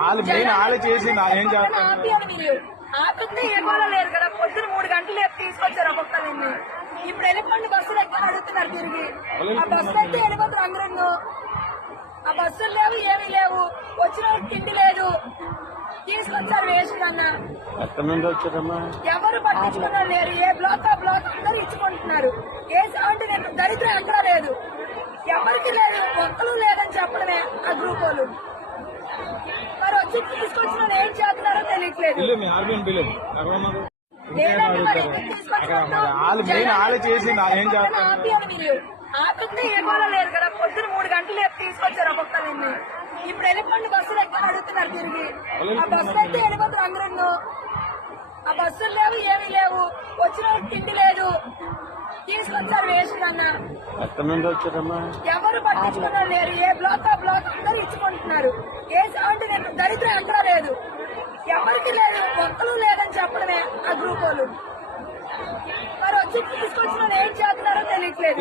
వాళ్ళు మెయిన్ వాళ్ళే చేసి నా ఏం చేస్తారు ఆపి అని వీళ్ళు ఆపితే ఏ గోళ లేదు కదా. పొద్దున మూడు గంటలు లేపు తీసుకొచ్చారు ఒక్కొక్కరిని ఇప్పుడు వెళ్ళిపోండి బస్సులు ఎక్కడ అడుగుతున్నారు తిరిగి. ఆ బస్సులు అయితే వెళ్ళిపోతారు అందరూ. ఆ బస్సులు లేవు ఏమీ లేవు. వచ్చిన తిండి లేదు. తీసుకొచ్చారు వచ్చారమ్మా? ఎవరు పట్టించుకున్నారు లేరు. ఏ బ్లాక్ ఆ బ్లాక్ అందరూ ఇచ్చుకుంటున్నారు. ఏ అంటే నేను దరిద్రం ఎక్కడా లేదు ఎవరికి లేదు ఒక్కరు లేదని చెప్పడమే ఆ గ్రూప్ వాళ్ళు మరి వచ్చి తీసుకొచ్చిన వాళ్ళు ఏం చేస్తున్నారో తెలియట్లేదు బిల్లు మీ ఆర్బీఎన్ బిల్లు ఎక్కడ ఉన్నది ఇంకేం లేదంటే మరి అడుగుతారు ఎందుకు అక్కడ తీసుకొచ్చినట్టు? మరి వాళ్ళు మెయిన్ వాళ్ళే చేసి నా ఏం జనాలు చేస్తారు ఆపి అని వీళ్ళు ఆపితే ఏ గోళ లేదు కదా పొద్దున మూడు గంటలు తీసుకొచ్చారు ఒక్కొక్కరిని ఇప్పుడు వెళ్ళిపోండి బస్సులు ఎక్కడ అడుగుతున్నారు తిరిగి? ఆ బస్సులు అయితే వెళ్ళిపోతారు అందరూ. ఆ బస్సులు లేవు ఏమీ లేవు. వచ్చిన తీసుకొచ్చారు అన్న ఎక్కడి నుండి వచ్చారమ్మా. ఎవరు పట్టించుకున్నారు లేరు. ఏ బ్లాక్ ఆ బ్లాక్ అందరూ ఇచ్చుకుంటున్నారు. ఏ అంటే నేను దరిద్రం ఎక్కడా లేదు. ఎవరికి లేదు ఒక్కరు లేదని చెప్పడమే ఆ గ్రూప్ వాళ్ళు. మరి వచ్చి తీసుకొచ్చిన ఏం చేస్తున్నారో తెలియట్లేదు.